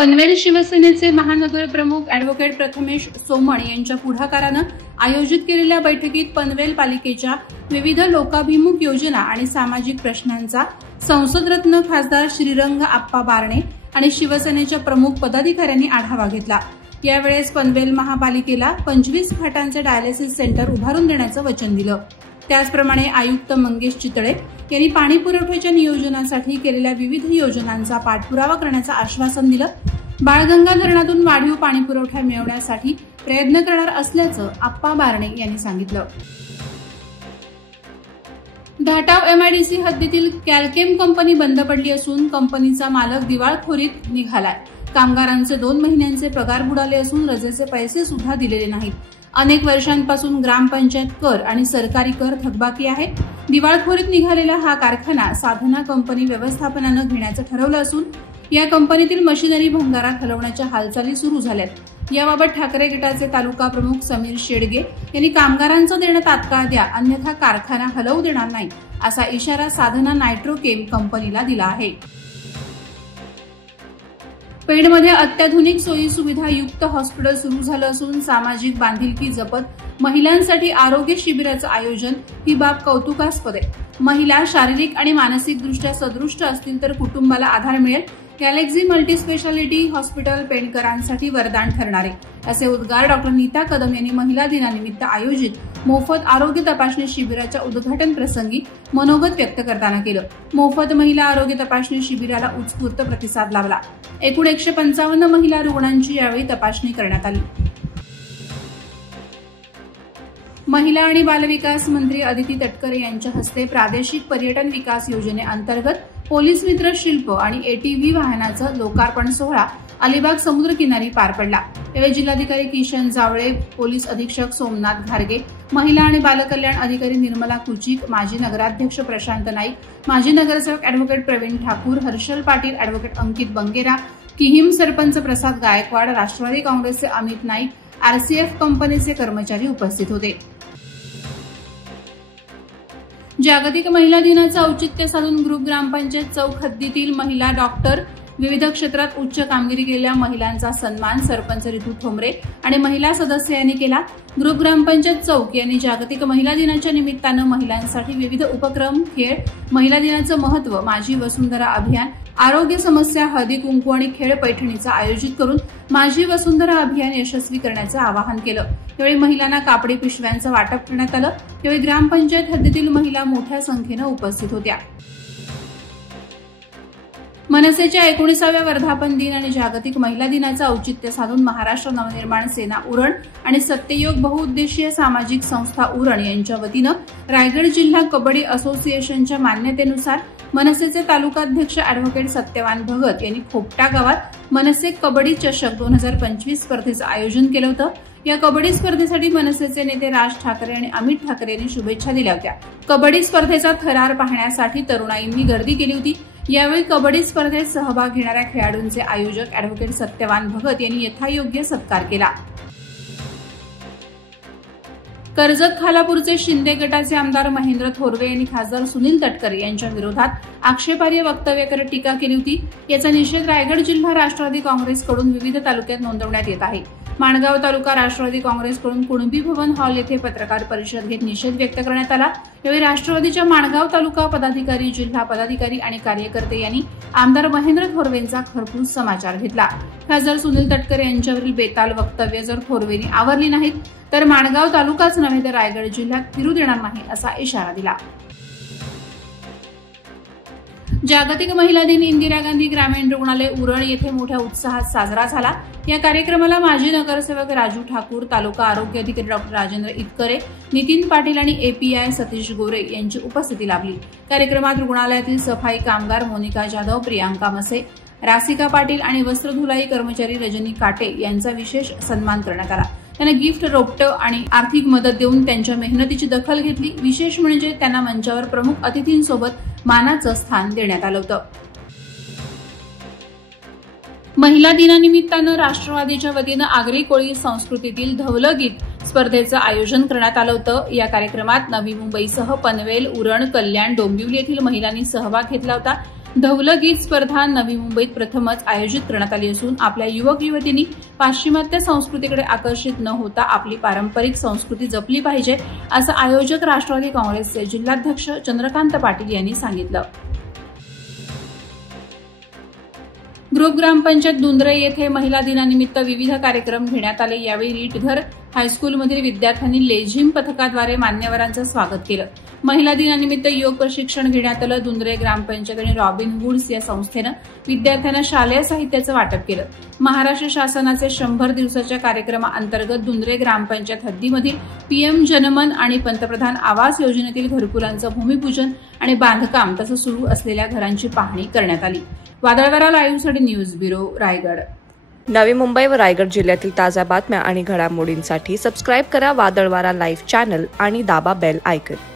पनवेल शिवसेनेचे महानगर प्रमुख अॅडव्होकेट प्रथमेश सोमण यांच्या पुढाकारानं आयोजित केलेल्या बैठकीत पनवेल पालिकेच्या विविध लोकाभिमुख योजना आणि सामाजिक प्रश्नांचा संसदरत्न खासदार श्रीरंग आप्पा बारणे आणि शिवसेनेच्या प्रमुख पदाधिकाऱ्यांनी आढावा घेतला। यावेळेस पनवेल महापालिकेला 25 खाटांचे डायलिसिस सेंटर उभारून देण्याचं वचन दिलं। त्याचप्रमाणे आयुक्त मंगेश चितळे यांनी पाणी पुरवठ्याच्या नियोजनासाठी केलेल्या विविध योजनांचा पाठपुरावा करण्याचं आश्वासन दिलं। बाळगंगा धरणातून वाढीव पाणी पुरवठा मिळवण्यासाठी प्रयत्न करणार असल्याचं आप्पा बारणे यांनी सांगितलं। धाटाव एमआयडीसी हद्दीतील कॅल्केम कंपनी बंद पडली असून कंपनीचा मालक दिवाळखोरीत निघालाय। कामगारांचे 2 महिन्यांचे पगार बुडाले असून रजेचे पैसे सुद्धा दिलेले नाहीत। अनेक वर्षांपासून ग्रामपंचायत कर आणि सरकारी कर थकबाकी आहे। दिवाळखोरीत निघालेला हा कारखाना साधना कंपनी व्यवस्थापनानं घेण्याचं ठरवलं असून या कंपनीतील मशिनरी भंगारात हलवण्याच्या हालचाली सुरू झाल्यात। याबाबत ठाकरे गटाचे तालुका प्रमुख समीर शेडगे यांनी कामगारांचं देणं तात्काळ द्या, अन्यथा कारखाना हलवू देणार नाही, असा इशारा साधना नायट्रोकेम कंपनीला दिला आहे। पेणमध्ये अत्याधुनिक सोयी सुविधा युक्त हॉस्पिटल सुरू झालं असून सामाजिक बांधिलकी जपत महिलांसाठी आरोग्य शिबिराचं आयोजन ही बाब कौतुकास्पद आहे। महिला शारीरिक आणि मानसिकदृष्ट्या सदृष्ट असतील तर कुटुंबाला आधार मिळेल। गॅलेक्सी मल्टीस्पेशालिटी हॉस्पिटल पेणकरांसाठी वरदान ठरणार आहे, असे उद्गार डॉ. नीता कदम यांनी महिला दिनानिमित्त आयोजित मोफत आरोग्य तपासणी शिबिराच्या उद्घाटन प्रसंगी मनोगत व्यक्त करताना केलं। मोफत महिला आरोग्य तपासणी शिबिराला उत्स्फूर्त प्रतिसाद लाभला। एकूण 155 महिला रुग्णांची यावेळी तपासणी करण्यात आली। महिला आणि बालविकास मंत्री अदिती तटकरे यांच्या हस्ते प्रादेशिक पर्यटन विकास योजनेअंतर्गत पोलीस मित्र शिल्प आणि एटीव्ही वाहनाचं लोकार्पण सोहळा अलिबाग समुद्रकिनारी पार पडला। यावेळी जिल्हाधिकारी किशन जावळे, पोलीस अधीक्षक सोमनाथ घारगे, महिला आणि बालकल्याण अधिकारी निर्मला कुचिक, माजी नगराध्यक्ष प्रशांत नाईक, माजी नगरसेवक अॅडव्होकेट प्रवीण ठाकूर, हर्षल पाटील, अॅडव्होकेट अंकित बंगेरा, किहिम सरपंच प्रसाद गायकवाड, राष्ट्रवादी काँग्रेसचे अमित नाईक, आरसीएफ कंपनीचे कर्मचारी उपस्थित होते। जागतिक महिला दिनाचं औचित्य साधून ग्रुप ग्रामपंचायत चौक हद्दीतील महिला डॉक्टर, विविध क्षेत्रात उच्च कामगिरी केलेल्या महिलांचा सन्मान सरपंच रितू ठोंबरे आणि महिला सदस्य यांनी केला। ग्रुप ग्रामपंचायत चौक यांनी जागतिक महिला दिनाच्या निमित्तानं महिलांसाठी विविध उपक्रम, खेळ, महिला दिनाचं महत्त्व, माझी वसुंधरा अभियान, आरोग्य समस्या, हळदी कुंकू आणि खेळ पैठणीचं आयोजित करून माझी वसुंधरा अभियान यशस्वी करण्याचं आवाहन केलं। यावेळी महिलांना कापडी पिशव्यांचं वाटप करण्यात आलं। यावेळी ग्रामपंचायत हद्दीतील महिला मोठ्या संख्येनं उपस्थित होत्या। मनसेच्या 19व्या वर्धापन दिन आणि जागतिक महिला दिनाचं औचित्य साधून महाराष्ट्र नवनिर्माण सेना उरण आणि सत्ययोग बहुउद्देशीय सामाजिक संस्था उरण यांच्या वतीनं रायगड जिल्हा कबड्डी असोसिएशनच्या मान्यतेनुसार मनसेचे तालुकाध्यक्ष अॅडव्होकेट सत्यवान भगत यांनी खोपटा गावात मनसे कबड्डी चषक 2025 स्पर्धेचं आयोजन केलं होतं। या कबड्डी स्पर्धेसाठी मनसेचे नेते राज ठाकरे आणि अमित ठाकरे यांनी शुभेच्छा दिल्या होत्या। कबड्डी स्पर्धेचा थरार पाहण्यासाठी तरुणाईंनी गर्दी केली होती। यावेळी कबड्डी स्पर्धेत सहभाग घेणाऱ्या खेळाडूंचे आयोजक अॅडव्होकेट सत्यवान भगत यांनी यथायोग्य सत्कार केला। कर्जत खालापूरचे शिंदे गटाचे आमदार महेंद्र थोरवे यांनी खासदार सुनील तटकरे यांच्या विरोधात आक्षेपार्ह वक्तव्य करत टीका केली होती। याचा निषेध रायगड जिल्हा राष्ट्रवादी काँग्रेसकडून विविध तालुक्यात नोंदवण्यात येत आहे। माणगाव तालुका राष्ट्रवादी काँग्रेसकडून कुणबी भवन हॉल येथे पत्रकार परिषद घेत निषेध व्यक्त करण्यात आला। यावेळी राष्ट्रवादीच्या माणगाव तालुका पदाधिकारी, जिल्हा पदाधिकारी आणि कार्यकर्ते यांनी आमदार महेंद्र थोरवेंचा खरपूस समाचार घेतला। खासदार सुनील तटकरे यांच्यावरील बेताल वक्तव्य जर थोरवेंनी आवरली नाहीत तर माणगाव तालुकाच नव्हे तर रायगड जिल्ह्यात फिरू देणार नाही, असा इशारा दिला। जागतिक महिला दिन इंदिरा गांधी ग्रामीण रुग्णालय उरण येथे मोठ्या उत्साहात साजरा झाला। या कार्यक्रमाला माजी नगरसेवक राजू ठाकूर, तालुका आरोग्य अधिकारी डॉ. राजेंद्र इतकरे, नितीन पाटील आणि एपीआय सतीश गोरे यांची उपस्थिती लाभली। कार्यक्रमात रुग्णालयातील सफाई कामगार मोनिका जाधव, प्रियांका मसे, रासिका पाटील आणि वस्त्रधुलाई कर्मचारी रजनी काटे यांचा विशेष सन्मान करण्यात आला। त्यांना गिफ्ट, रोपटं आणि आर्थिक मदत देऊन त्यांच्या मेहनतीची दखल घेतली। विशेष म्हणजे त्यांना मंचावर प्रमुख अतिथींसोबत मानाचं स्थान देण्यात आलं होतं। महिला दिनानिमित्तानं राष्ट्रवादीच्या वतीनं आगरी कोळी संस्कृतीतील धवलं गीत स्पर्धेचं आयोजन करण्यात आलं होतं। या कार्यक्रमात नवी मुंबईसह पनवेल, उरण, कल्याण, डोंबिवली येथील महिलांनी सहभाग घेतला होता। धवलं गीत स्पर्धा नवी मुंबईत प्रथमच आयोजित करण्यात आली असून आपल्या युवक युवतींनी पाश्चिमात्य संस्कृतीकडे आकर्षित न होता आपली पारंपरिक संस्कृती जपली पाहिजे, असं आयोजक राष्ट्रवादी काँग्रेसचे जिल्हाध्यक्ष चंद्रकांत पाटील यांनी सांगितलं. ग्रुप ग्रामपंचायत दुंद्रे येथे महिला दिनानिमित्त विविध कार्यक्रम घेण्यात आले. यावेळी रीटघर हायस्कूलमधील विद्यार्थ्यांनी लेझिम पथकाद्वारे मान्यवरांचं स्वागत केलं. महिला दिनानिमित्त योग प्रशिक्षण घेण्यात आलं. दुंद्रे ग्रामपंचायत आणि रॉबिन वुड्स या संस्थेनं विद्यार्थ्यांना शालेय साहित्याचं वाटप केलं. महाराष्ट्र शासनाचे 100 दिवसाच्या कार्यक्रमाअंतर्गत दुंद्रे ग्रामपंचायत हद्दीमधील पीएम जनमन आणि पंतप्रधान आवास योजनेतील घरकुलांचं भूमिपूजन आणि बांधकाम तसंच सुरू असलेल्या घरांची पाहणी करण्यात आली. वादळवारा लाईव्हसाठी न्यूज ब्युरो, रायगड. नवी मुंबई व रायगड जिल्ह्यातील ताज्या बातम्या आणि घडामोडींसाठी सबस्क्राईब करा वादळवारा लाईव्ह चॅनल आणि दाबा बेल आयकॉन.